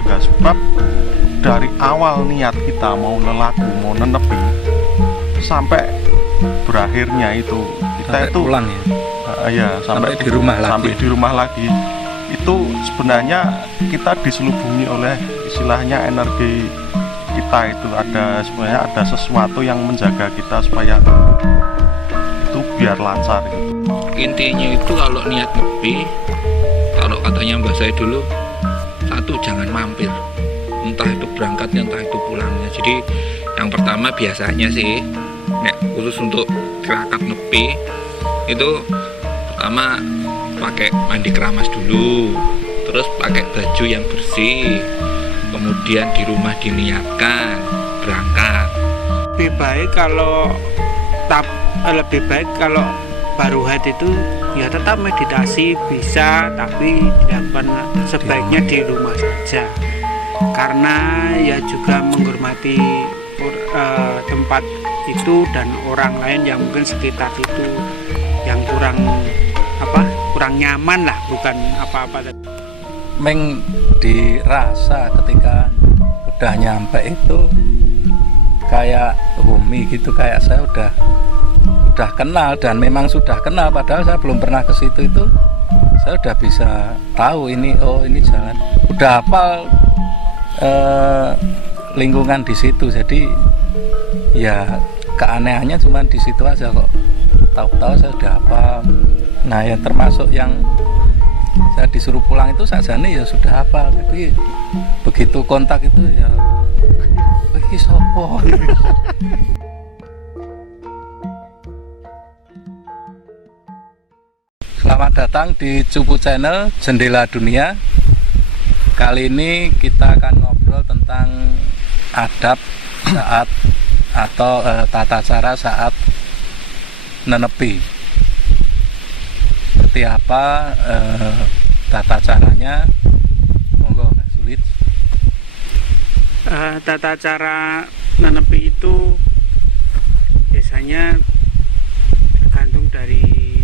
jaga, sebab dari awal niat kita mau lelaku, mau nenepi, sampai berakhirnya itu kita sampai itu pulang ya. Sampai di rumah lagi. Sampai di rumah lagi. Itu sebenarnya kita diselubungi oleh istilahnya energi kita, itu sebenarnya ada sesuatu yang menjaga kita supaya itu biar lancar gitu. Intinya itu kalau niat nepi, kalau katanya mbak saya dulu, satu jangan mampir, entah itu berangkatnya entah itu pulangnya. Jadi yang pertama biasanya sih khusus untuk tirakat nepi itu pertama pakai mandi keramas dulu, terus pakai baju yang bersih, kemudian di rumah diniatkan berangkat. Lebih baik kalau baru haid itu ya tetap meditasi bisa, tapi dilakukan sebaiknya di rumah saja, karena ya juga menghormati tempat itu dan orang lain yang mungkin sekitar itu yang kurang nyaman lah, bukan apa-apa. Meng dirasa ketika udah nyampe itu kayak Umi gitu, kayak saya udah kenal dan memang sudah kenal, padahal saya belum pernah ke situ. Itu saya udah bisa tahu ini jalan, udah hafal lingkungan di situ. Jadi ya keanehannya cuma di situ aja kok, tahu-tahu saya udah hafal. Nah ya termasuk yang saya disuruh pulang itu sajane ya sudah hafal, tapi begitu kontak itu ya iki sopo. Selamat datang di Cupu Channel Jendela Dunia. Kali ini kita akan ngobrol tentang adab saat atau tata cara saat nenepi. Seperti apa tata caranya? Monggo Mas Sulit. Tata cara nenepi itu biasanya tergantung dari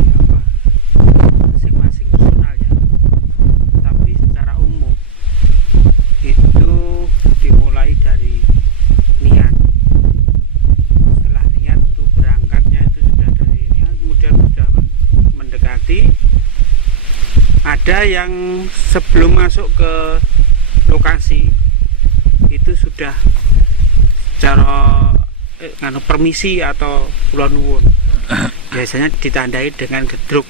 masing-masing personal ya. Tapi secara umum itu dimulai dari niat. Setelah niat itu berangkatnya itu sudah dari niat, kemudian sudah mendekati. Ada yang sebelum masuk ke lokasi itu sudah secara permisi atau kula nuwun, biasanya ditandai dengan gedruk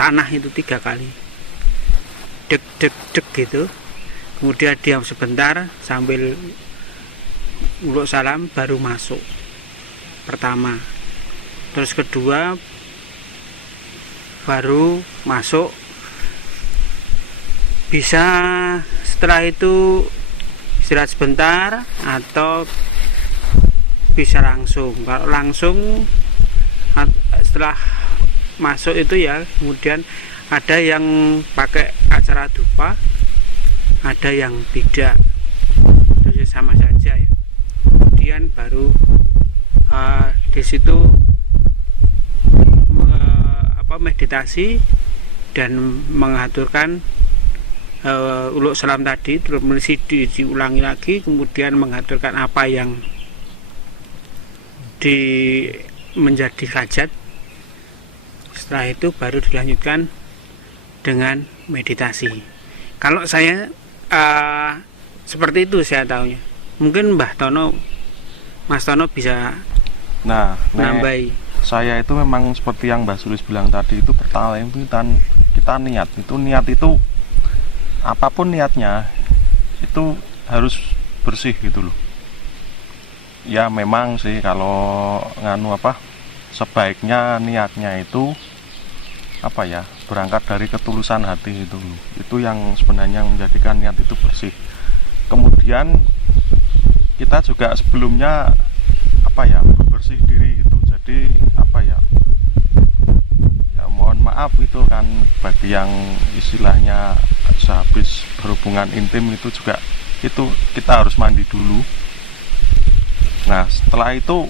tanah itu 3 kali, dek dek dek gitu, kemudian diam sebentar sambil uluk salam baru masuk pertama, terus kedua baru masuk. Bisa setelah itu istirahat sebentar atau bisa langsung. Kalau langsung setelah masuk itu ya kemudian ada yang pakai acara dupa, ada yang tidak, itu sama saja ya. Kemudian baru di situ meditasi dan mengaturkan uluk salam tadi, terus diulangi lagi, kemudian mengaturkan apa yang menjadi hajat. Setelah itu baru dilanjutkan dengan meditasi. Kalau saya seperti itu saya tahunya. Mungkin Mbah Tono, Mas Tono bisa nambahi. Saya itu memang seperti yang Mbak Sulis bilang tadi, itu pertama itu kita niat itu apapun niatnya itu harus bersih gitu loh. Ya memang sih kalau sebaiknya niatnya itu berangkat dari ketulusan hati itu loh. Itu yang sebenarnya menjadikan niat itu bersih. Kemudian kita juga sebelumnya bersih diri gitu. Jadi ya mohon maaf itu kan bagi yang istilahnya sehabis berhubungan intim itu juga itu kita harus mandi dulu. Nah setelah itu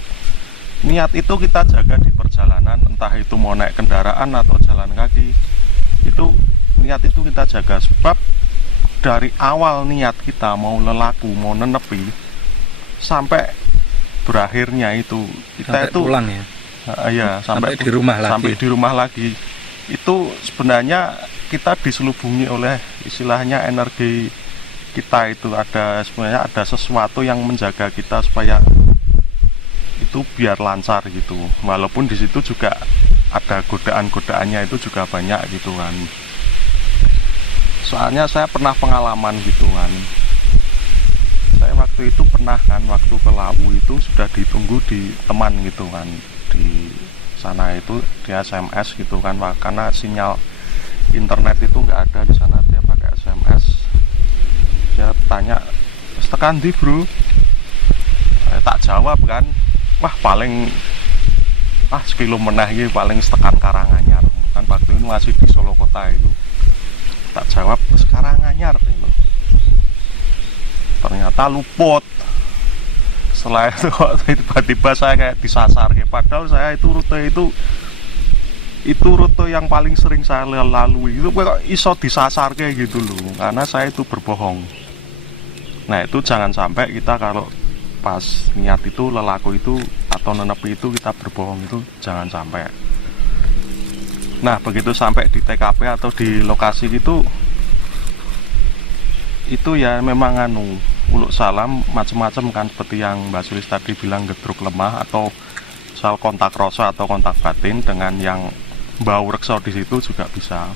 niat itu kita jaga di perjalanan, entah itu mau naik kendaraan atau jalan kaki, itu niat itu kita jaga, sebab dari awal niat kita mau lelaku, mau nenepi, sampai berakhirnya itu kita sampai itu pulang ya. Ya Sampai di rumah lagi. Sampai di rumah lagi. Itu sebenarnya kita diselubungi oleh istilahnya energi kita, itu ada sebenarnya ada sesuatu yang menjaga kita supaya itu biar lancar gitu. Walaupun di situ juga ada godaan-godaannya itu juga banyak gitu kan. Soalnya saya pernah pengalaman gitu kan. Saya waktu itu pernah kan, waktu ke Lawu itu sudah ditunggu di teman gitu kan, di sana itu dia SMS gitu kan, karena sinyal internet itu nggak ada di sana, dia pakai SMS. Dia tanya, tekan di bro, saya tak jawab kan, wah paling sekilo meneh iki paling tekan Karanganyar kan, waktu itu masih di Solo kota itu. Tak jawab Karanganyar itu. Ternyata luput. Setelah itu tiba-tiba saya kayak disasar, padahal saya itu rute yang paling sering saya lalui. Itu kok iso disasar kayak gitu loh, karena saya itu berbohong. Nah itu jangan sampai kita kalau pas niat itu lelaku itu atau nenepi itu kita berbohong, itu jangan sampai. Nah begitu sampai di TKP atau di lokasi itu ya memang uluk salam macam-macam kan, seperti yang Mbak Sulis tadi bilang, gedruk lemah atau soal kontak rasa atau kontak batin dengan yang bau reksa di situ juga bisa.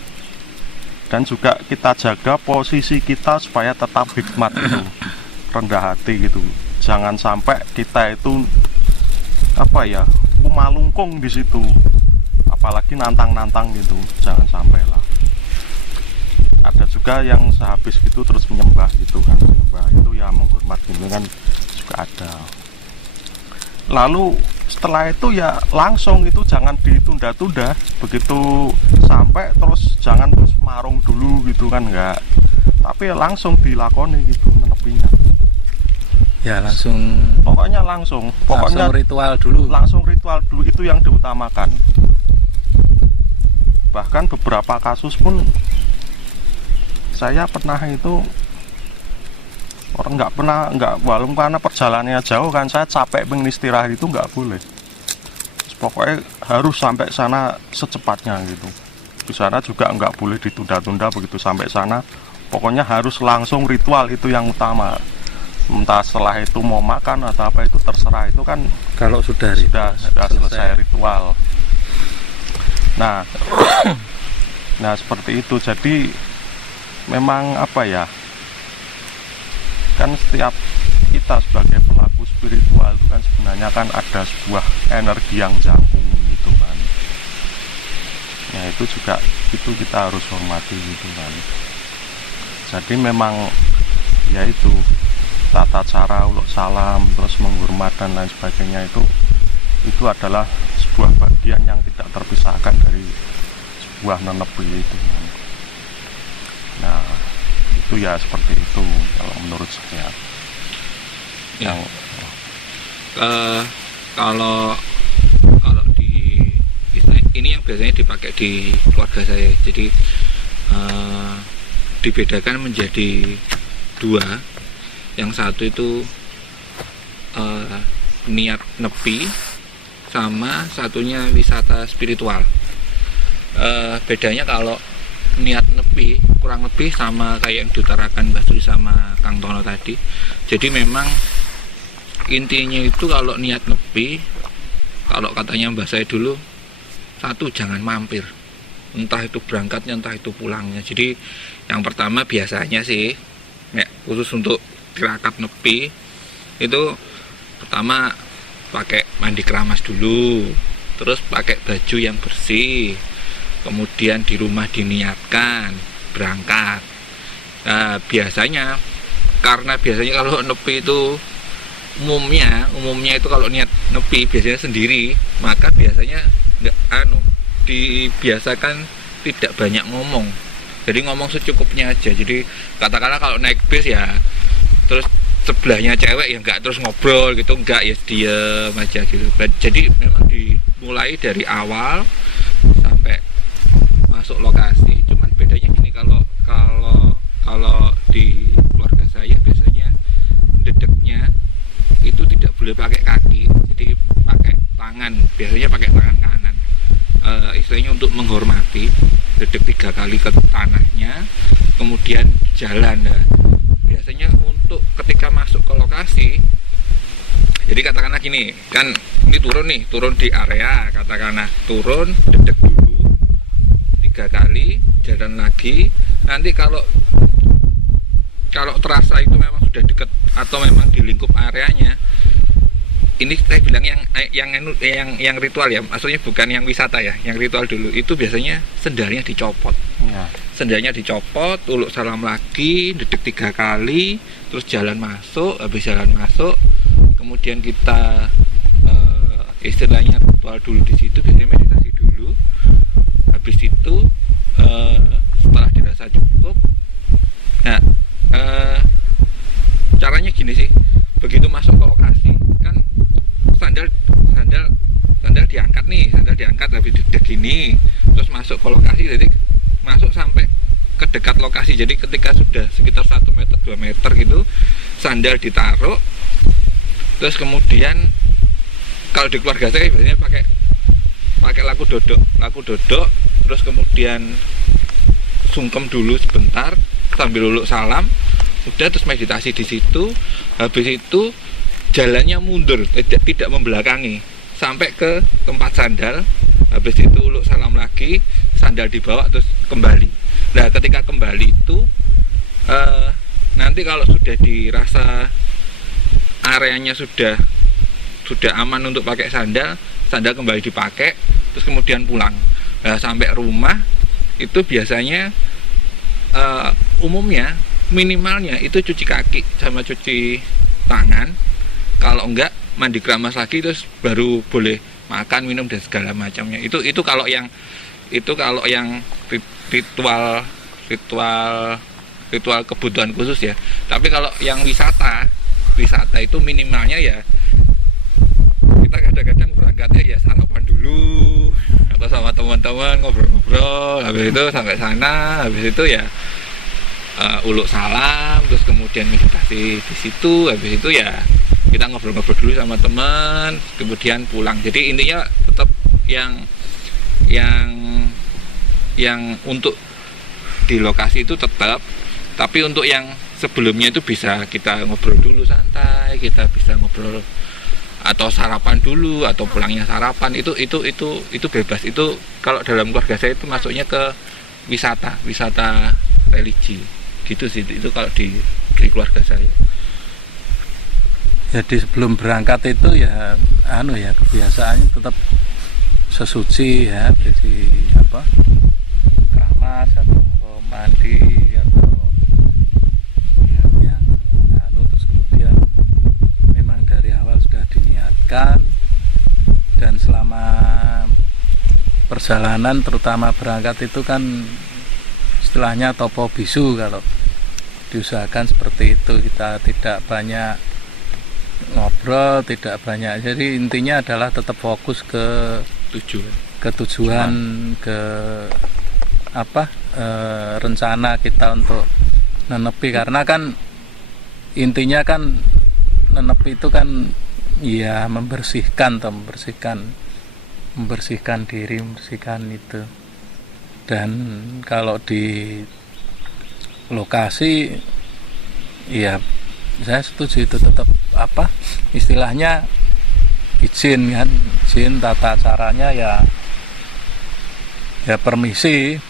Dan juga kita jaga posisi kita supaya tetap hikmat gitu, rendah hati gitu. Jangan sampai kita itu kumalungkung di situ, apalagi nantang-nantang gitu, jangan sampai lah. Ada juga yang sehabis gitu terus menyembah gitu kan, menyembah itu ya menghormat gitu kan juga ada. Lalu setelah itu ya langsung itu jangan ditunda-tunda, begitu sampai terus jangan terus marung dulu gitu kan, enggak, tapi langsung dilakoni gitu nenepinya. Ya langsung Pokoknya langsung ritual dulu. Langsung ritual dulu itu yang diutamakan. Bahkan beberapa kasus pun saya pernah itu orang walaupun karena perjalanannya jauh kan, saya capek pengen istirahat itu nggak boleh. Pokoknya harus sampai sana secepatnya gitu. Di sana juga nggak boleh ditunda-tunda, begitu sampai sana pokoknya harus langsung ritual itu yang utama. Entah setelah itu mau makan atau apa itu terserah, itu kan kalau sudah selesai ritual. Nah seperti itu. Jadi memang kan setiap kita sebagai pelaku spiritual itu kan sebenarnya kan ada sebuah energi yang jangkung gitu kan. Ya itu juga itu kita harus hormati gitu kan. Jadi memang ya itu tata cara uluk salam terus menghormat dan lain sebagainya itu adalah sebuah bagian yang tidak terpisahkan dari sebuah nenepi itu kan. Nah itu ya seperti itu kalau menurut saya. Ya. Kalau di ini yang biasanya dipakai di keluarga saya, jadi dibedakan menjadi dua. Yang satu itu niat nepi, sama satunya wisata spiritual. Bedanya kalau niat nepi kurang lebih sama kayak yang diutarakan Mbak Suli sama Kang Tono tadi. Jadi memang intinya itu kalau niat nepi, kalau katanya Mbak saya dulu, satu jangan mampir, entah itu berangkatnya entah itu pulangnya. Jadi yang pertama biasanya sih khusus untuk tirakat nepi itu pertama pakai mandi keramas dulu, terus pakai baju yang bersih, kemudian di rumah diniatkan berangkat. Nah biasanya kalau nepi itu umumnya itu kalau niat nepi biasanya sendiri, maka biasanya dibiasakan tidak banyak ngomong, jadi ngomong secukupnya aja. Jadi katakanlah kalau naik bis ya terus sebelahnya cewek ya nggak terus ngobrol gitu, nggak, ya diem aja gitu. Jadi memang dimulai dari awal sampai masuk lokasi. Cuman bedanya gini, tangan, biasanya pakai tangan kanan, istilahnya untuk menghormati, dedek 3 kali ke tanahnya, kemudian jalan. Nah, biasanya untuk ketika masuk ke lokasi, jadi katakanlah gini kan, ini turun di area, katakanlah turun, dedek dulu 3 kali, jalan lagi. Nanti kalau terasa itu memang sudah dekat atau memang di lingkup areanya, ini saya bilang yang ritual ya, maksudnya bukan yang wisata ya, yang ritual dulu itu biasanya sendalnya dicopot. Ya. Sendalnya dicopot, uluk salam lagi, dedek 3 kali, terus jalan masuk. Habis jalan masuk, kemudian kita istilahnya ritual dulu di situ, biasanya meditasi dulu. Habis itu setelah dirasa cukup, nah caranya gini sih, begitu masuk ke lokasi kan sandal diangkat nih, habis dedek gini, terus masuk ke lokasi, jadi masuk sampai ke dekat lokasi. Jadi ketika sudah sekitar 1 meter 2 meter gitu, sandal ditaruh, terus kemudian kalau di keluarga saya biasanya pakai laku dodok, terus kemudian sungkem dulu sebentar sambil uluk salam, udah terus meditasi di situ. Habis itu jalannya mundur, tidak membelakangi sampai ke tempat sandal. Habis itu uluk salam lagi, sandal dibawa terus kembali. Nah, ketika kembali itu nanti kalau sudah dirasa areanya sudah aman untuk pakai sandal kembali dipakai, terus kemudian pulang. Nah, sampai rumah itu biasanya umumnya minimalnya itu cuci kaki sama cuci tangan. Kalau enggak mandi keramas lagi, terus baru boleh makan, minum dan segala macamnya. Itu kalau yang ritual kebutuhan khusus ya. Tapi kalau yang wisata itu minimalnya ya kita kadang-kadang berangkatnya ya sarapan dulu atau sama teman-teman ngobrol-ngobrol, habis itu sampai sana, habis itu ya uluk salam, terus kemudian meditasi di situ, habis itu ya kita ngobrol-ngobrol dulu sama teman, kemudian pulang. Jadi intinya tetap yang untuk di lokasi itu tetap, tapi untuk yang sebelumnya itu bisa kita ngobrol dulu santai, kita bisa ngobrol atau sarapan dulu atau pulangnya sarapan, itu bebas. Itu kalau dalam keluarga saya itu masuknya ke wisata religi gitu sih, itu kalau di keluarga saya. Jadi sebelum berangkat itu ya kebiasaannya tetap sesuci ya, jadi keramas atau mandi atau yang terus kemudian memang dari awal sudah diniatkan, dan selama perjalanan terutama berangkat itu kan istilahnya topo bisu, kalau diusahakan seperti itu. Kita tidak banyak ngobrol, tidak banyak, jadi intinya adalah tetap fokus ke tujuan, ke rencana kita untuk nenepi. Karena kan intinya kan nenepi itu kan ya membersihkan diri, membersihkan itu. Dan kalau di lokasi ya saya setuju itu tetap istilahnya izin tata caranya ya permisi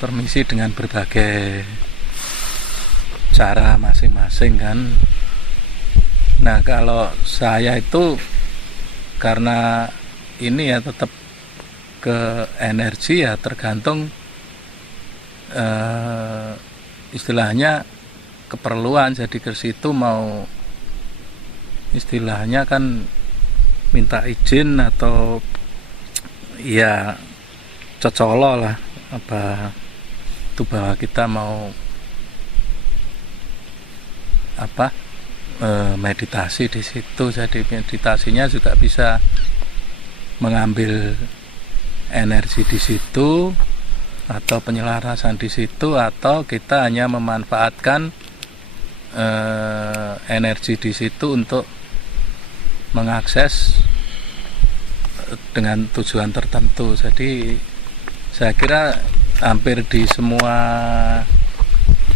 dengan berbagai cara masing-masing kan. Nah, kalau saya itu karena ini ya tetap ke energi ya tergantung istilahnya keperluan. Jadi ke situ mau istilahnya kan minta izin atau ya cocolo lah itu bahwa kita mau meditasi di situ. Jadi meditasinya juga bisa mengambil energi di situ atau penyelarasan di situ, atau kita hanya memanfaatkan energi di situ untuk mengakses dengan tujuan tertentu. Jadi saya kira hampir di semua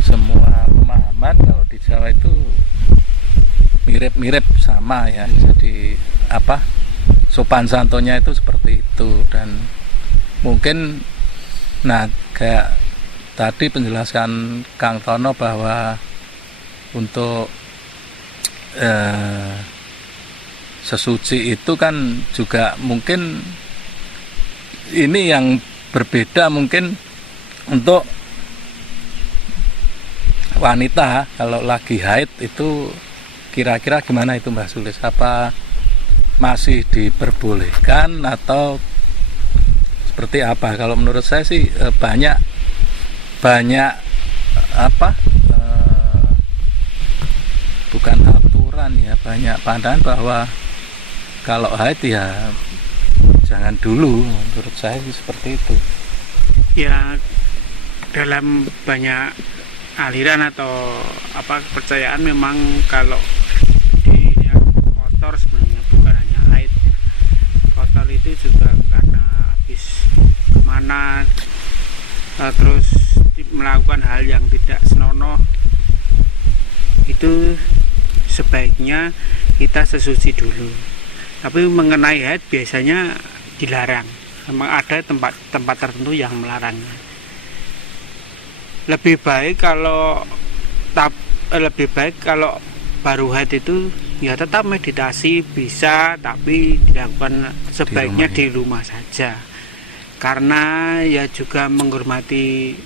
pemahaman kalau di Jawa itu mirip-mirip sama ya. Jadi sopan santunnya itu seperti itu. Dan mungkin kayak tadi penjelasan Kang Tono bahwa untuk sesuci itu kan juga mungkin ini yang berbeda mungkin untuk wanita kalau lagi haid itu kira-kira gimana itu Mbak Sulis? Apa masih diperbolehkan atau seperti apa? Kalau menurut saya sih banyak bukan aturan ya, banyak pandangan bahwa kalau haid ya jangan dulu, menurut saya sih seperti itu. Ya, dalam banyak aliran atau kepercayaan memang kalau dirinya kotor sebenarnya bukan hanya haid, kotor itu juga karena habis kemana terus melakukan hal yang tidak senonoh, itu sebaiknya kita sesuci dulu. Tapi mengenai haid biasanya dilarang, memang ada tempat tertentu yang melarangnya. Lebih baik kalau baru haid itu ya tetap meditasi bisa, tapi dilakukan sebaiknya di rumah saja, karena ya juga menghormati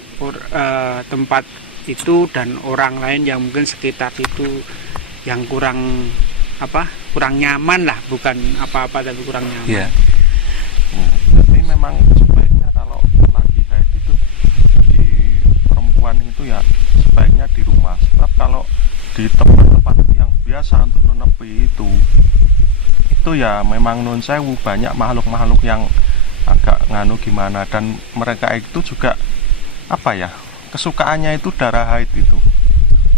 tempat itu dan orang lain yang mungkin sekitar itu yang kurang nyaman lah, bukan apa-apa tapi kurang nyaman. Yeah. Jadi memang sebaiknya kalau lagi haid itu di perempuan itu ya sebaiknya di rumah. Sebab kalau di tempat-tempat yang biasa untuk menepi itu ya memang nun sewu banyak makhluk-makhluk yang agak nganu gimana, dan mereka itu juga kesukaannya itu darah haid itu.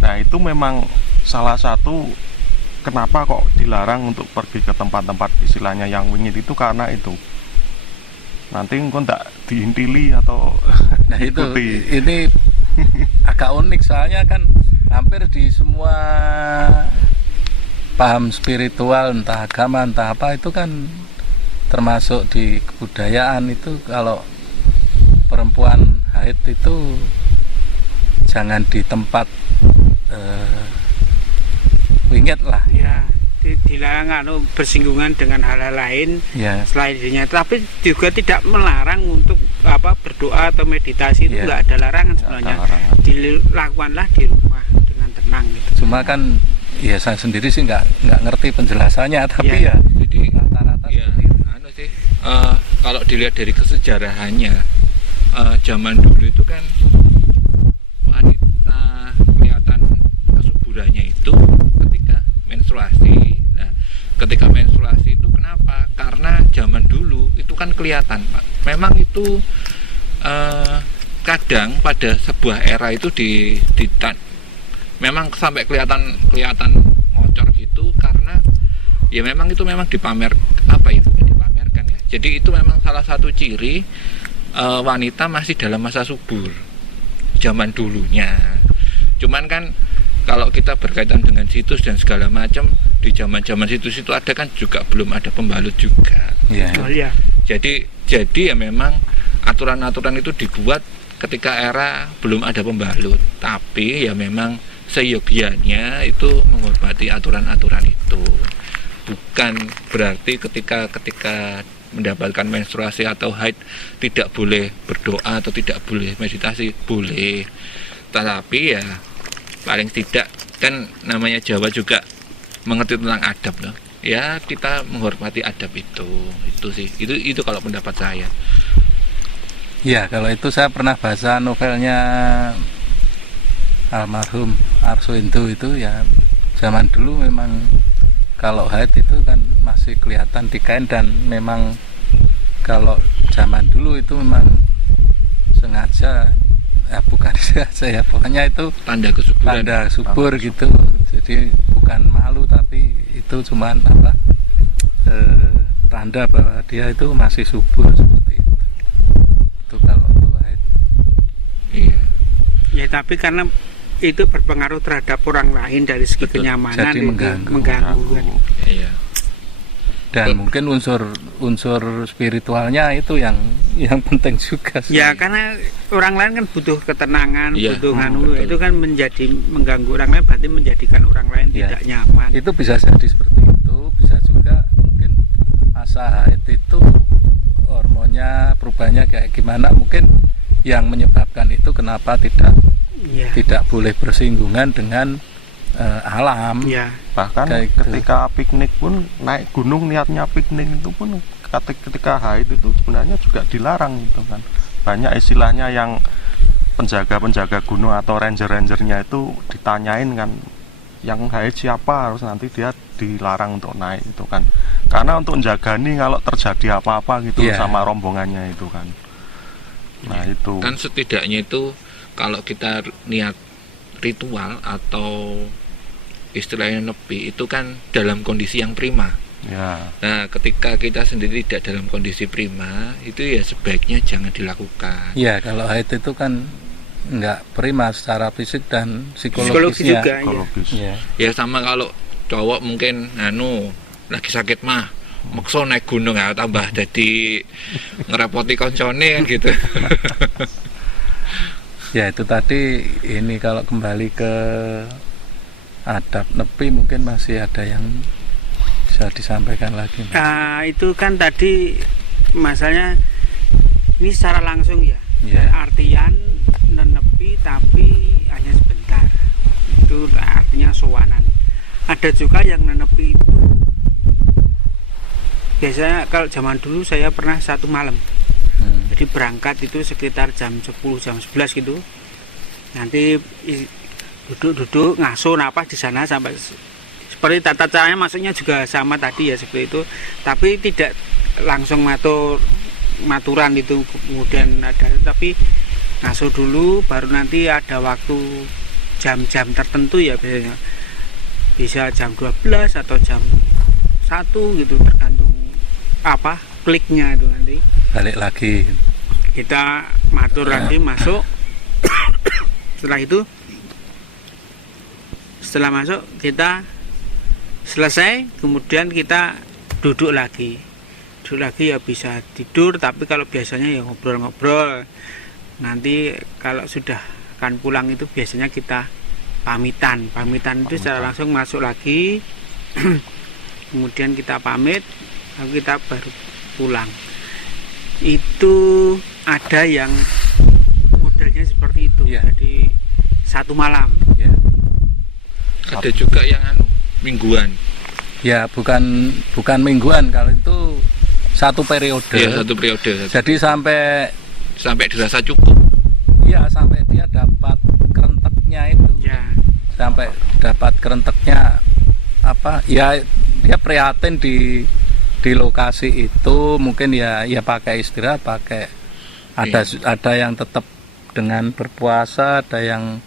Nah itu memang salah satu kenapa kok dilarang untuk pergi ke tempat-tempat istilahnya yang wingit itu, karena itu nanti engkau ndak diintili atau nah itu ini agak unik, soalnya kan hampir di semua paham spiritual, entah agama entah apa, itu kan termasuk di kebudayaan itu kalau perempuan haid itu jangan di tempat wingit lah ya, dilarang bersinggungan dengan hal-hal lain ya, selain dirinya, tapi juga tidak melarang untuk berdoa atau meditasi, itu nggak ada larangan sebenarnya. Dilakukanlah di rumah dengan tenang gitu. Cuma kan ya saya sendiri sih nggak ngerti penjelasannya, tapi ya jadi rata-rata ya, kalau dilihat dari kesejarahannya, zaman dulu itu kan wanita kelihatan kesuburannya itu ketika menstruasi. Nah, ketika menstruasi itu kenapa? Karena zaman dulu itu kan kelihatan, Pak. Memang itu kadang pada sebuah era itu memang sampai kelihatan ngocor gitu, karena ya memang itu memang dipamerkan ya. Jadi itu memang salah satu ciri wanita masih dalam masa subur zaman dulunya. Cuman kan kalau kita berkaitan dengan situs dan segala macam, di zaman situs itu ada kan juga belum ada pembalut juga. Yeah. Oh, iya. Jadi ya memang aturan-aturan itu dibuat ketika era belum ada pembalut. Tapi ya memang seyogianya itu menghormati aturan-aturan itu. Bukan berarti ketika mendapatkan menstruasi atau haid tidak boleh berdoa atau tidak boleh meditasi, boleh. Tetapi ya paling tidak kan namanya Jawa juga mengerti tentang adab loh. Ya kita menghormati adab itu sih. Itu kalau pendapat saya. Ya, kalau itu saya pernah baca novelnya almarhum Arswendo itu ya, zaman dulu memang kalau haid itu kan masih kelihatan di kain, dan memang kalau zaman dulu itu memang sengaja bukan sengaja ya, pokoknya itu tanda kesuburan, tanda subur gitu. Jadi bukan malu, tapi itu cuman pertanda bahwa dia itu masih subur seperti itu. Itu kalau untuk haid. Iya. Ya tapi karena itu berpengaruh terhadap orang lain dari segi Betul. kenyamanan, Jadi itu mengganggu kan. Iya. Dan mungkin unsur spiritualnya itu yang penting juga sih. Ya karena orang lain kan butuh ketenangan, Iya, butuh betul. itu kan menjadi mengganggu orang lain, berarti menjadikan orang lain Iya. tidak nyaman. Itu bisa jadi seperti itu, bisa juga mungkin masa haid itu hormonnya perubahannya kayak gimana, mungkin yang menyebabkan itu kenapa Iya. tidak boleh bersinggungan dengan alam. Ya. Bahkan Kayak gitu. ketika piknik pun, naik gunung niatnya piknik itu pun ketika haid itu sebenarnya juga dilarang gitu kan. Banyak istilahnya yang penjaga-penjaga gunung atau ranger-rangernya itu ditanyain kan, yang haid siapa, harus nanti dia dilarang untuk naik itu kan. Karena untuk menjaga nih kalau terjadi apa-apa gitu Iya. sama rombongannya itu kan. Nah itu Kan setidaknya itu kalau kita niat ritual atau istilahnya nepi itu kan dalam kondisi yang prima. ya Nah, ketika kita sendiri tidak dalam kondisi prima, itu ya sebaiknya jangan dilakukan. Iya, kalau haid itu kan nggak prima secara fisik dan Psikologi psikologisnya. juga. Ya. psikologis. Iya. Ya sama kalau cowok mungkin lagi sakit mah maksa naik gunung ya tambah jadi ngerepoti koncone kan gitu. Ya itu tadi ini kalau kembali ke adab nepi mungkin masih ada yang bisa disampaikan lagi, Mas. Nah, itu kan tadi masalahnya ini secara langsung ya. Iya. Artian nenepi tapi hanya sebentar. Itu artinya sowanan. Ada juga yang nenepi itu biasanya kalau zaman dulu saya pernah 1 malam. Jadi berangkat itu sekitar jam 10 jam 11 gitu. Nanti duduk ngaso napas di sana sampai seperti tata caranya masuknya juga sama tadi ya seperti itu. Tapi tidak langsung maturan itu kemudian ada, tapi ngaso dulu baru nanti ada waktu jam-jam tertentu ya, biasanya bisa jam 12 atau jam 1 gitu tergantung apa kliknya itu nanti. Balik lagi. Kita matur nanti masuk. Setelah masuk kita selesai, kemudian kita duduk lagi ya bisa tidur, tapi kalau biasanya ya ngobrol-ngobrol. Nanti kalau sudah akan pulang itu biasanya kita pamitan itu secara langsung masuk lagi. Kemudian kita pamit, lalu kita baru pulang. Itu ada yang modelnya seperti itu. Iya. Jadi 1 malam. Ya. Ada juga yang mingguan. Ya bukan mingguan, kalau itu satu periode. Ya, satu periode. Jadi sampai Dirasa cukup. ya sampai dia dapat kerenteknya itu. Ya. Sampai dapat kerenteknya apa? Ya dia prihatin di lokasi itu, mungkin ya pakai istirahat, pakai ada yang tetap dengan berpuasa, ada yang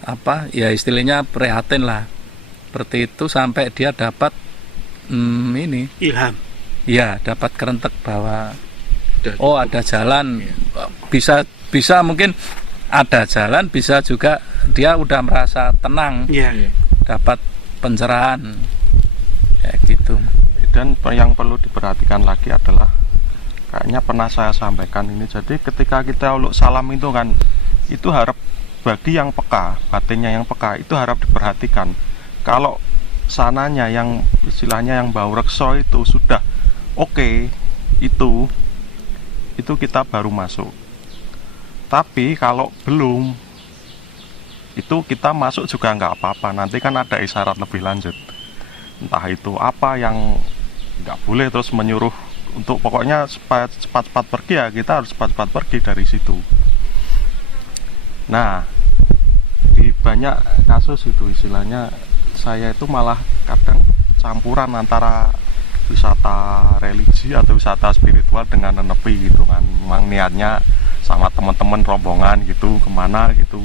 apa ya istilahnya prihatin lah seperti itu, sampai dia dapat ini Ilham. ya dapat kerentek bahwa Udah ada jalan, bisa mungkin ada jalan, bisa juga dia udah merasa tenang, Ya. Iya. dapat pencerahan kayak gitu. Dan yang perlu diperhatikan lagi adalah, kayaknya pernah saya sampaikan ini, jadi ketika kita uluk salam itu kan, itu harap bagi yang peka, batinnya yang peka itu harap diperhatikan. Kalau sananya yang istilahnya yang bau rekso itu sudah oke, itu kita baru masuk. Tapi kalau belum, itu kita masuk juga nggak apa-apa, nanti kan ada isyarat lebih lanjut, entah itu apa yang nggak boleh terus menyuruh untuk pokoknya cepat-cepat pergi, ya kita harus cepat-cepat pergi dari situ. Nah, di banyak kasus itu istilahnya saya itu malah kadang campuran antara wisata religi atau wisata spiritual dengan nenepi gitu kan. Memang niatnya sama teman-teman rombongan gitu kemana gitu,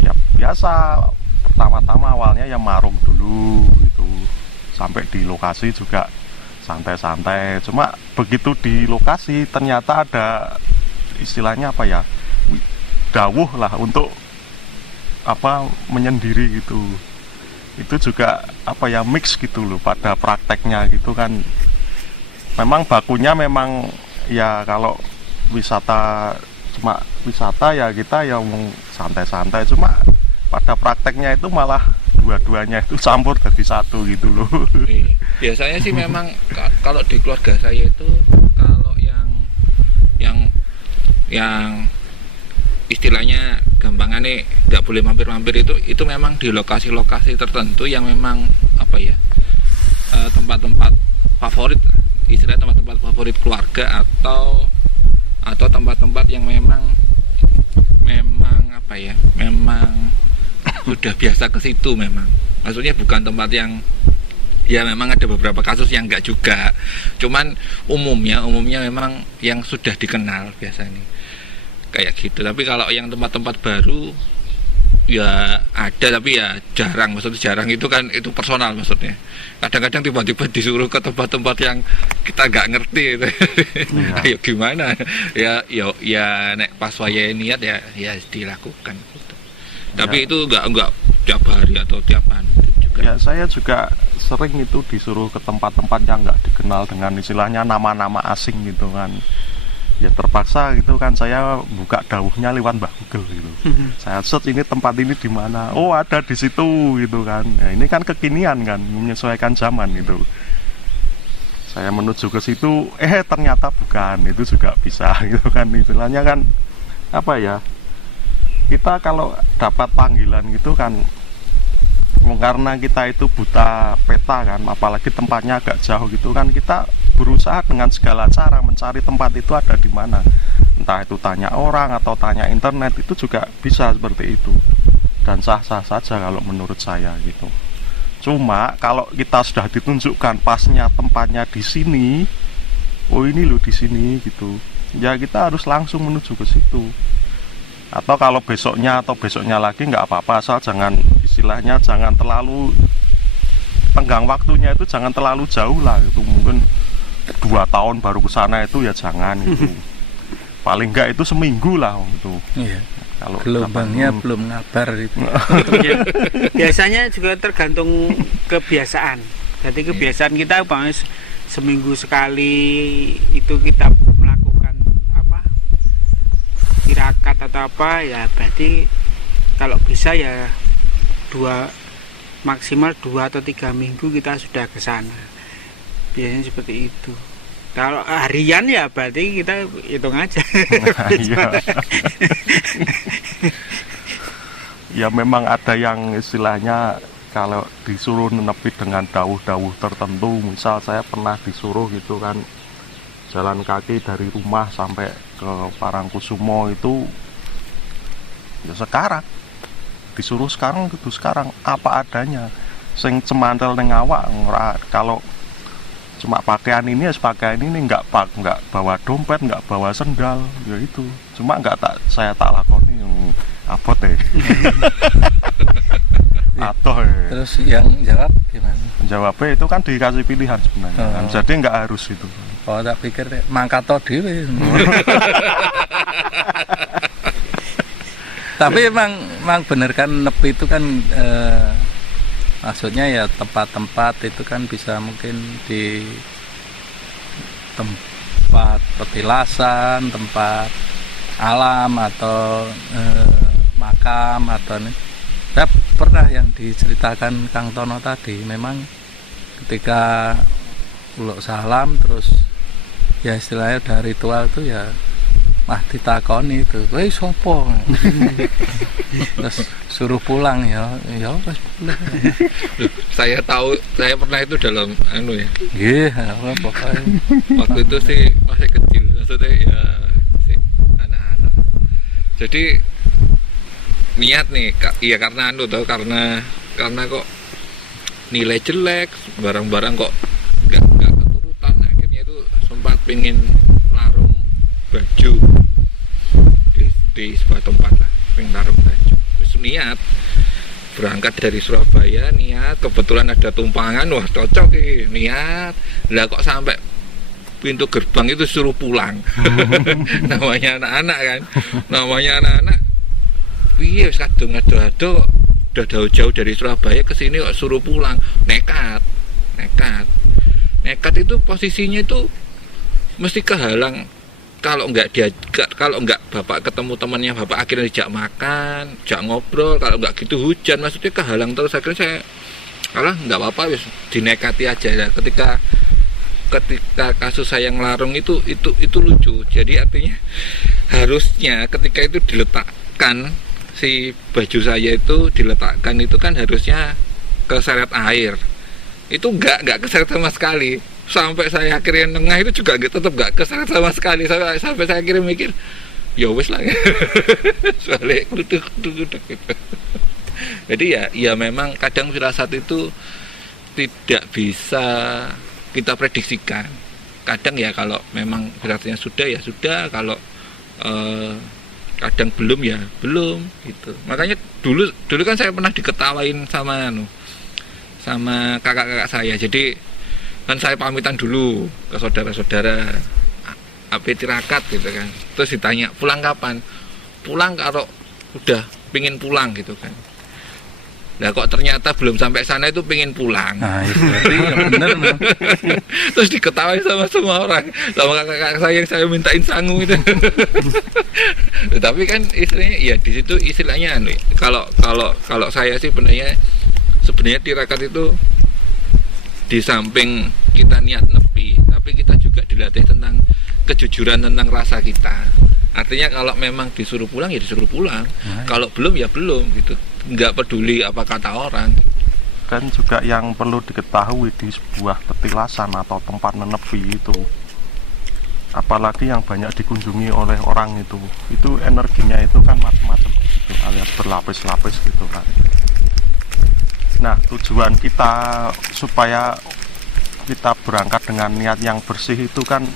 ya biasa pertama-tama awalnya ya marung dulu gitu, sampai di lokasi juga santai-santai. Cuma begitu di lokasi ternyata ada istilahnya apa ya, dawuh lah untuk apa menyendiri gitu. Itu juga apa ya, mix gitu loh pada prakteknya gitu kan. Memang bakunya memang ya kalau wisata, cuma wisata ya kita ya santai-santai, cuma pada prakteknya itu malah dua-duanya itu campur jadi satu gitu loh. Biasanya sih memang kalau di keluarga saya itu kalau yang istilahnya gampangannya nggak boleh mampir-mampir itu memang di lokasi-lokasi tertentu yang memang apa ya, tempat-tempat favorit, istilahnya tempat-tempat favorit keluarga atau tempat-tempat yang memang apa ya, memang sudah biasa ke situ. Memang maksudnya bukan tempat yang ya memang ada beberapa kasus yang enggak juga, cuman umumnya memang yang sudah dikenal biasanya kayak gitu. Tapi kalau yang tempat-tempat baru ya ada, tapi ya jarang. Maksudnya jarang itu kan itu personal, maksudnya kadang-kadang tiba-tiba disuruh ke tempat-tempat yang kita nggak ngerti itu. Ayo gimana ya nek pas waya niat ya dilakukan gitu. Tapi itu enggak tiap hari atau tiap hari juga. Ya saya juga sering itu disuruh ke tempat-tempat yang nggak dikenal dengan istilahnya nama-nama asing gitu kan. Ya terpaksa gitu kan, saya buka dawuhnya lewat Mbah Google gitu. Saya search ini tempat ini di mana. Oh, ada di situ gitu kan. Ya, ini kan kekinian kan, menyesuaikan zaman gitu. Saya menuju ke situ, ternyata bukan. Itu juga bisa gitu kan. Istilahnya kan apa ya? Kita kalau dapat panggilan gitu kan, karena kita itu buta peta kan, apalagi tempatnya agak jauh gitu kan, kita berusaha dengan segala cara mencari tempat itu ada di mana. Entah itu tanya orang atau tanya internet, itu juga bisa seperti itu. Dan sah-sah saja kalau menurut saya gitu. Cuma kalau kita sudah ditunjukkan pasnya tempatnya di sini, oh ini loh di sini gitu, ya kita harus langsung menuju ke situ. Atau kalau besoknya lagi nggak apa-apa, asal jangan istilahnya jangan terlalu tenggang waktunya, itu jangan terlalu jauh lah gitu. Mungkin 2 tahun baru ke sana itu ya jangan gitu. Paling enggak itu seminggu lah gitu. Iya. Kalau gelombangnya belum ngabar itu. Biasanya juga tergantung kebiasaan. Jadi kebiasaan kita bang, seminggu sekali itu kita melakukan apa, tirakat atau apa ya, berarti kalau bisa ya maksimal 2 atau 3 minggu kita sudah ke sana. Biasanya seperti itu. Kalau harian ya berarti kita hitung aja. Ya memang ada yang istilahnya kalau disuruh nepi dengan dawuh-dawuh tertentu. Misal saya pernah disuruh gitu kan, jalan kaki dari rumah sampai ke Parangkusumo itu ya sekarang disuruh sekarang gitu, sekarang apa adanya, sing cemantel ning awak. Kalau cuma pakaian ini ya pakaian ini, nggak bawa dompet, nggak bawa sendal, ya itu cuma saya tak lakoni yang abot atau Terus yang jawab gimana? Jawabnya itu kan dikasih pilihan sebenarnya kan. Jadi nggak harus itu. Oh tak pikir mangkato dhewe. Tapi emang bener kan, nepi itu kan maksudnya ya tempat-tempat itu kan bisa mungkin di tempat petilasan, tempat alam atau makam atau ini. Saya pernah yang diceritakan Kang Tono tadi, memang ketika uluk salam terus ya istilahnya udah ritual itu ya mah ditakoni itu, kowe sapa? Terus suruh pulang ya pas pulang. Saya tahu, saya pernah itu dalam ya. Nggih, apa waktu itu sih masih kecil, maksudnya ya masih anak-anak. Jadi niat nih, iya karena karena kok nilai jelek, barang-barang kok nggak keturutan, akhirnya itu sempat pengen larung baju di sebuah tempat lah, pengen larung baju. Terus niat berangkat dari Surabaya niat, kebetulan ada tumpangan, wah cocok ini niat, lah kok sampai pintu gerbang itu suruh pulang. Namanya anak-anak iya kadung ado-ado udah jauh-jauh dari Surabaya ke sini kok suruh pulang, nekat itu posisinya itu mesti kehalang. Kalau enggak bapak ketemu temannya, bapak akhirnya dijak makan, dijak ngobrol. Kalau enggak gitu hujan, maksudnya kehalang terus. Akhirnya saya enggak apa-apa, wis dinekati aja ya. Ketika kasus saya ngelarung itu lucu. Jadi artinya harusnya ketika itu diletakkan, si baju saya itu diletakkan itu kan harusnya keseret air. Itu enggak keseret sama sekali. Sampai saya akhirnya nengah itu juga tetap nggak keseret sama sekali, sampai saya akhirnya mikir ya wes lah. Soalnya duduk gitu. Jadi ya memang kadang firasat itu tidak bisa kita prediksikan. Kadang ya kalau memang firasatnya sudah ya sudah, kalau kadang belum ya belum gitu. Makanya dulu kan saya pernah diketawain sama kakak-kakak saya. Jadi kan saya pamitan dulu ke saudara-saudara api tirakat gitu kan, terus ditanya pulang kapan, pulang kalau udah pingin pulang gitu kan. Nah kok ternyata belum sampai sana itu pingin pulang. Nah itu bener. Terus diketawain sama semua orang, sama kakak saya yang saya mintain sangu itu. Tapi kan istilahnya ya di situ istilahnya kalau saya sih sebenarnya tirakat itu di samping kita niat nepi, tapi kita juga dilatih tentang kejujuran tentang rasa kita. Artinya kalau memang disuruh pulang ya disuruh pulang, kalau belum ya belum gitu, nggak peduli apa kata orang. Kan juga yang perlu diketahui di sebuah petilasan atau tempat menepi itu, apalagi yang banyak dikunjungi oleh orang itu energinya itu kan macam-macam gitu, alias berlapis-lapis gitu kan. Nah, tujuan kita supaya kita berangkat dengan niat yang bersih itu kan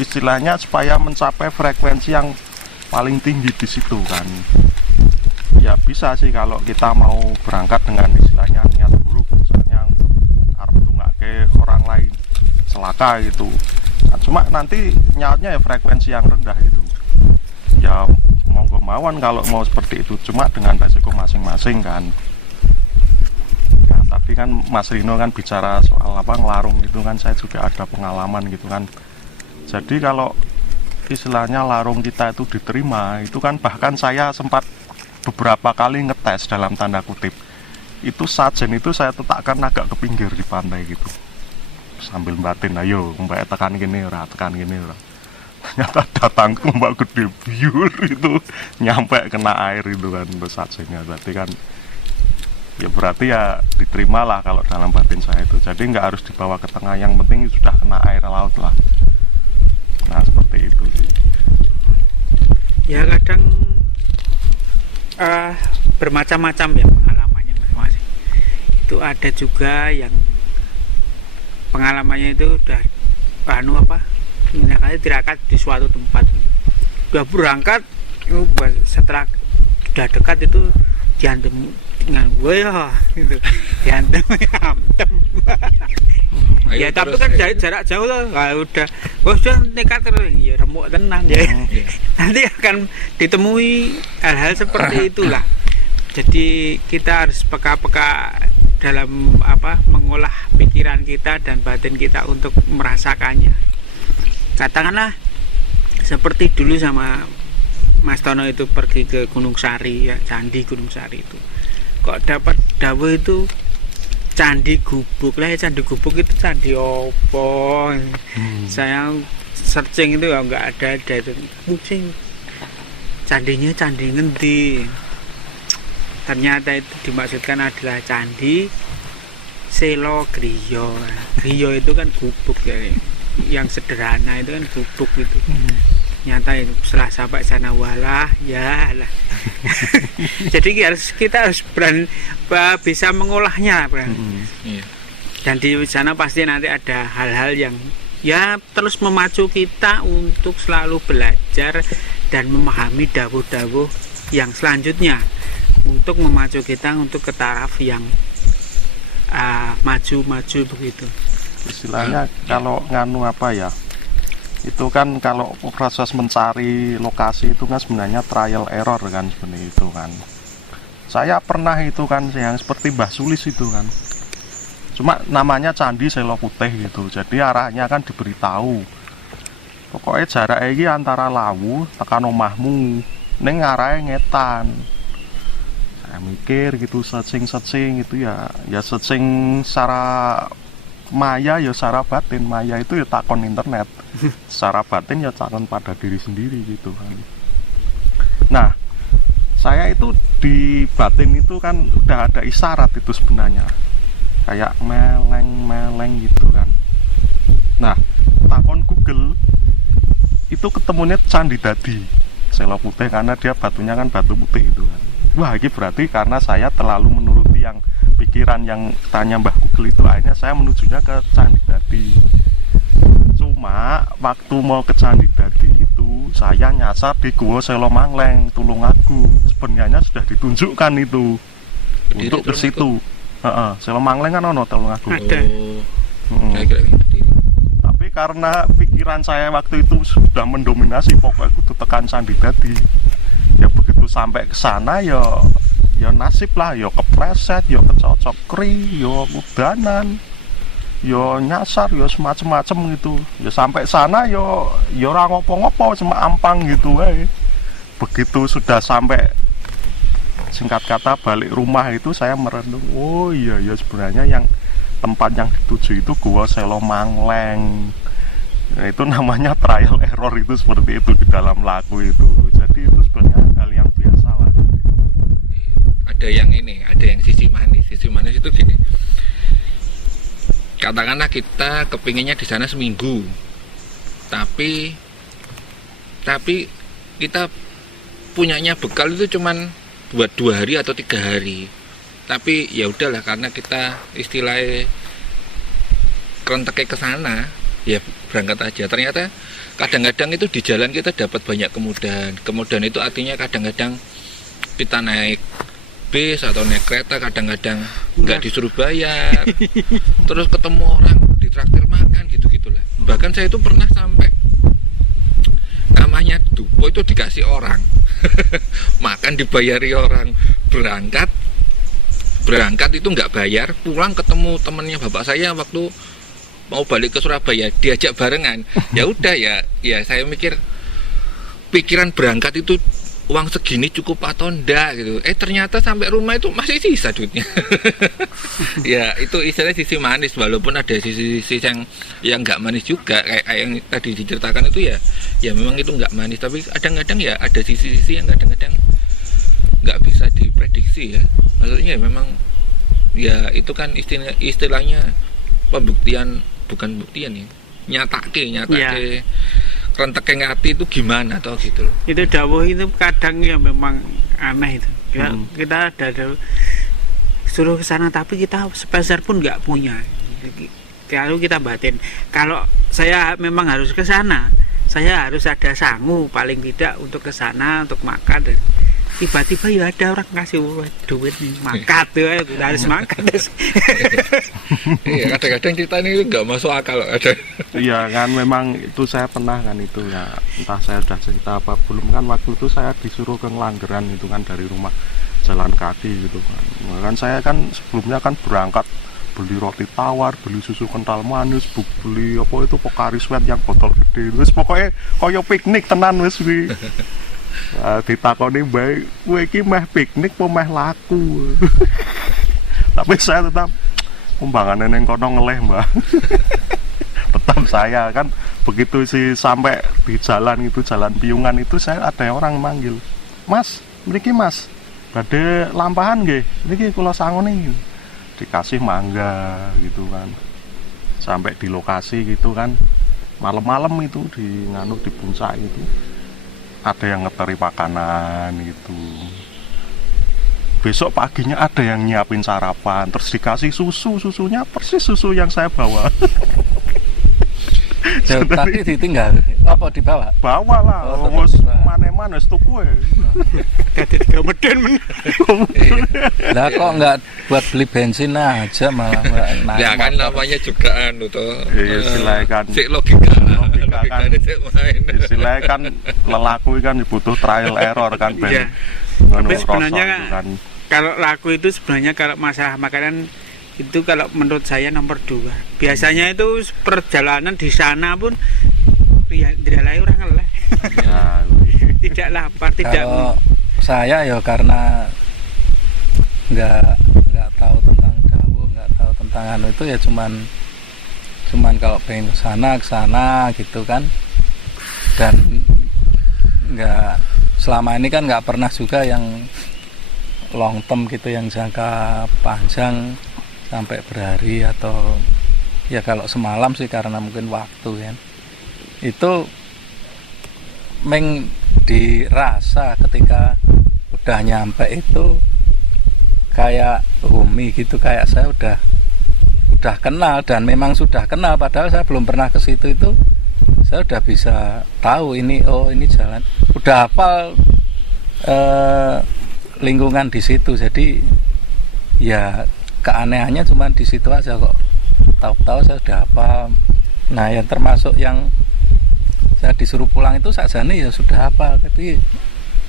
istilahnya supaya mencapai frekuensi yang paling tinggi di situ kan. Ya bisa sih kalau kita mau berangkat dengan istilahnya niat buruk, misalnya arep ndongake orang lain celaka gitu. Nah, cuma nanti niatnya ya frekuensi yang rendah itu. Ya monggo mawon kalau mau seperti itu, cuma dengan resiko masing-masing kan. Tadi kan Mas Rino kan bicara soal ngelarung itu kan, saya juga ada pengalaman gitu kan. Jadi kalau istilahnya larung kita itu diterima, itu kan bahkan saya sempat beberapa kali ngetes dalam tanda kutip. Itu sajen itu saya letakkan agak ke pinggir di pantai gitu. Sambil batin, ayo mbak tekan gini ora. Ternyata datang ke mbak gede biur itu nyampe kena air itu kan sajennya. Berarti kan ya berarti ya diterima lah kalau dalam batin saya itu. Jadi nggak harus dibawa ke tengah, yang penting sudah kena air laut lah. Nah seperti itu sih. Ya kadang bermacam-macam ya pengalamannya masing-masing. Itu ada juga yang pengalamannya itu udah kali tirakat di suatu tempat, udah berangkat setelah udah dekat itu diantem dengan gue ya gitu, diantem ya tapi kan jarak jauh loh, udah nekat terus ya remuk tenang ya. Nanti akan ditemui hal-hal seperti itulah. Jadi kita harus peka-peka dalam mengolah pikiran kita dan batin kita untuk merasakannya. Katakanlah seperti dulu sama Mas Tono itu pergi ke Gunung Sari ya, Candi Gunung Sari itu. Kok dapat dawuh itu candi gubuk lah ya, candi gubuk itu candi opo? Saya searching itu ya nggak ada itu. Mungkin candinya candi ngendi? Ternyata itu dimaksudkan adalah candi Selo Griyo. Griyo itu kan gubuk ya, yang sederhana itu kan gubuk itu. Nyata itu setelah sampai sana walah ya lah. Jadi kita harus bisa mengolahnya, dan di sana pasti nanti ada hal-hal yang ya terus memacu kita untuk selalu belajar dan memahami dawuh-dawuh yang selanjutnya. untuk memacu kita untuk ke taraf yang maju-maju begitu. Istilahnya kalau nganu apa ya, itu kan kalau proses mencari lokasi itu kan sebenarnya trial error kan, seperti itu kan. Saya pernah itu kan yang seperti Mbah Sulis itu kan, cuma namanya Candi Selo Putih gitu, jadi arahnya kan diberitahu pokoknya jarak ini antara Lawu tekan omahmu ning arahnya ngetan. Saya mikir gitu, searching gitu ya searching secara maya ya secara batin. Maya itu ya takon internet, secara batin ya takon pada diri sendiri gitu kan. Nah, saya itu di batin itu kan udah ada isyarat itu sebenarnya, kayak meleng gitu kan. Nah, takon Google itu ketemunya Candi Dadi Selo Putih, karena dia batunya kan batu putih itu kan. Wah, ini berarti karena saya terlalu menuruti yang pikiran yang tanya Mbah Google itu, akhirnya saya menujunya ke Candi Dadi. Cuma waktu mau ke Candi Dadi itu saya nyasar di Gua Selo Mangleng Tulungagung. Sebenarnya sudah ditunjukkan itu Berdiri untuk ke situ. Selo Mangleng kan ono Tulungagung. Ada. Saya kira yang berdiri. Tapi karena pikiran saya waktu itu sudah mendominasi, pokoknya kudu tekan Candi Dadi. Ya begitu sampai ke sana ya nasib lah, ya kepleset, ya kecocok kri, ya udanan, ya nyasar, ya semacam-macam gitu. Ya sampai sana ya ora ngopo-ngopo, cuma ampang gitu wae. Begitu sudah sampai, singkat kata balik rumah itu saya merenung, oh iya ya sebenarnya yang tempat yang dituju itu Gua Selo Mangleng. Nah, itu namanya trial error itu seperti itu di dalam lagu itu. Jadi itu sebenarnya hal yang biasa lah. Ada yang ini, ada yang sisi manis. Sisi manis itu gini, katakanlah kita kepinginnya di sana seminggu, tapi kita punyanya bekal itu cuman buat 2 hari atau 3 hari. Tapi ya udahlah, karena kita istilahnya kerenteknya ke sana, ya berangkat aja. Ternyata kadang-kadang itu di jalan kita dapat banyak kemudahan itu artinya kadang-kadang kita naik bis atau naik kereta, kadang-kadang nggak disuruh bayar, terus ketemu orang ditraktir makan gitu-gitulah. Bahkan saya itu pernah sampai namanya dupo itu dikasih orang makan dibayari orang, berangkat itu nggak bayar, pulang ketemu temennya bapak saya waktu mau balik ke Surabaya, diajak barengan. Ya udah ya saya mikir, pikiran berangkat itu uang segini cukup atau enggak gitu. Ternyata sampai rumah itu masih sisa duitnya. Ya itu istilahnya sisi manis, walaupun ada sisi yang nggak manis juga, kayak yang tadi diceritakan itu ya memang itu nggak manis, tapi kadang-kadang ya ada sisi-sisi yang kadang-kadang nggak bisa diprediksi ya. Maksudnya ya memang ya itu kan istilahnya pembuktian, bukan buktian ya, nyatake renteknya ngati itu gimana atau gitu loh. Itu dawuh itu kadang ya memang aneh itu ya. Kita ada suruh ke sana tapi kita sepeser pun nggak punya. Kalau kita batin, kalau saya memang harus ke sana, saya harus ada sangu paling tidak untuk ke sana untuk makan. Dan tiba-tiba ya ada orang kasih duit nih, makan tuh, harus makan. Iya, kadang-kadang cerita ini nggak masuk akal ada. Iya kan, memang itu saya pernah kan itu ya, entah saya sudah cerita apa belum kan, waktu itu saya disuruh ke Ngelanggeran itu kan dari rumah jalan kaki gitu kan. Kan saya kan sebelumnya kan berangkat beli roti tawar, beli susu kental manis, beli apa itu Pocari Sweat yang botol gede, terus pokoknya koyo piknik tenan wis kuwi. Ditakoni baik, kowe iki meh piknik apa meh laku. Tapi saya tetap pembangane ning kono ngeleh, Mbak. Tetap saya kan begitu sih sampai di jalan itu, jalan Piungan itu, saya ada orang manggil, "Mas, mriki Mas, badhe lampahan nggih? Niki kula sangone." Dikasih mangga gitu kan. Sampai di lokasi gitu kan. Malam-malam itu di di puncak itu ada yang ngeteri makanan gitu. Besok paginya ada yang nyiapin sarapan, terus dikasih susunya persis susu yang saya bawa. Jauh tadi ditinggal apa dibawa? Bawa lah, Oh, wis tetep. mana-mana wis tuku ya. Dadi tiga meden men. Lah kok nggak buat beli bensin aja malah naik Ya kan motor. namanya juga anu toh. Iya, silakan. Sik logika. Logika kan. Logikane sik main. Istilahnya kan lelaku kan butuh trial error kan Iya. ngono Tapi rasa sebenarnya gitu kan. Kalau laku itu sebenarnya kalau masalah makanan itu kalau menurut saya nomor 2. Biasanya itu perjalanan di sana pun ya tidak lain orang ngeleh. Ya, Tidak lapar, tidak Kalau saya ya karena nggak tahu tentang dawuh, nggak tahu tentang anu itu ya cuman kalau pengen ke sana gitu kan, dan nggak selama ini kan nggak pernah juga yang long term gitu, yang jangka panjang sampai berhari atau ya kalau semalam sih karena mungkin waktu kan itu dirasa ketika udah nyampe itu kayak Umi gitu, kayak saya udah kenal dan memang sudah kenal padahal saya belum pernah ke situ. Itu saya udah bisa tahu ini, oh ini jalan, udah hafal lingkungan di situ. Jadi ya keanehannya cuma di situ aja kok, tahu-tahu saya sudah hafal. Nah yang termasuk yang saya disuruh pulang itu sakjane ya sudah hafal, tapi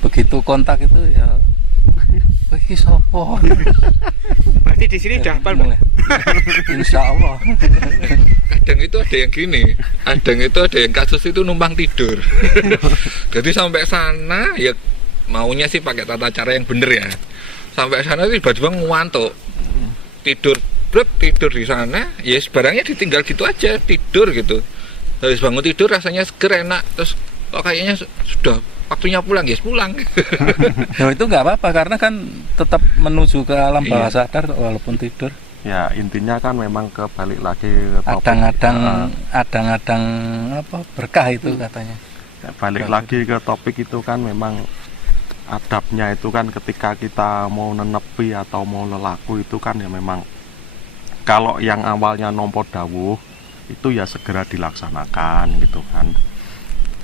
begitu kontak itu ya iki sopo. berarti di sini udah hafal, Mbak. Insya Allah. Kadang itu ada yang gini, kadang itu ada yang kasus itu numpang tidur. Jadi sampai sana ya maunya sih pakai tata cara yang bener ya. Sampai sana tiba-tiba ngantuk, tidur di sana, ya barangnya ditinggal gitu aja, tidur gitu. Habis bangun tidur rasanya seger, enak, terus kok kayaknya sudah waktunya pulang, ya pulang. Ya itu nggak apa-apa karena kan tetap menuju ke alam bawah Iya. sadar kok, walaupun tidur. ya intinya kan memang balik lagi ke topik. Adang-adang apa berkah itu katanya. Balik lagi ke topik itu kan memang adabnya itu kan ketika kita mau nenepi atau mau lelaku itu kan ya memang kalau yang awalnya nompo dawuh itu ya segera dilaksanakan gitu kan.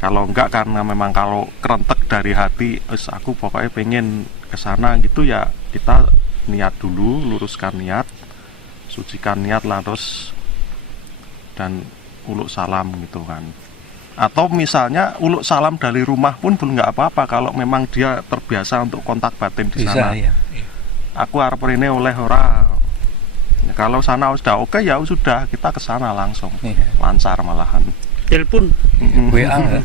Kalau enggak karena memang kalau kerentek dari hati, aku pokoknya pengen kesana gitu ya kita niat dulu, luruskan niat, sucikan niat lah terus dan uluk salam gitu kan. Atau misalnya uluk salam dari rumah pun nggak apa-apa kalau memang dia terbiasa untuk kontak batin di Bisa sana. ya. Aku arep rene oleh ora. Ya, kalau sana sudah oke ya sudah kita ke sana langsung. Iya. Lancar malahan. Telepon. WA nggak?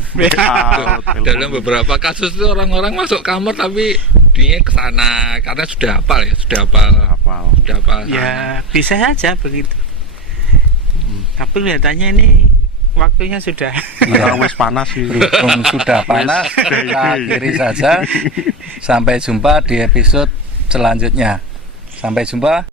Dalam beberapa kasus itu orang-orang masuk kamar tapi dia ke sana karena sudah hafal ya, sudah hafal sana. Ya bisa saja begitu. Tapi kelihatannya ini waktunya sudah. Ya wis panas sih. Berhubung sudah panas, kita akhiri saja. Sampai jumpa di episode selanjutnya. Sampai jumpa.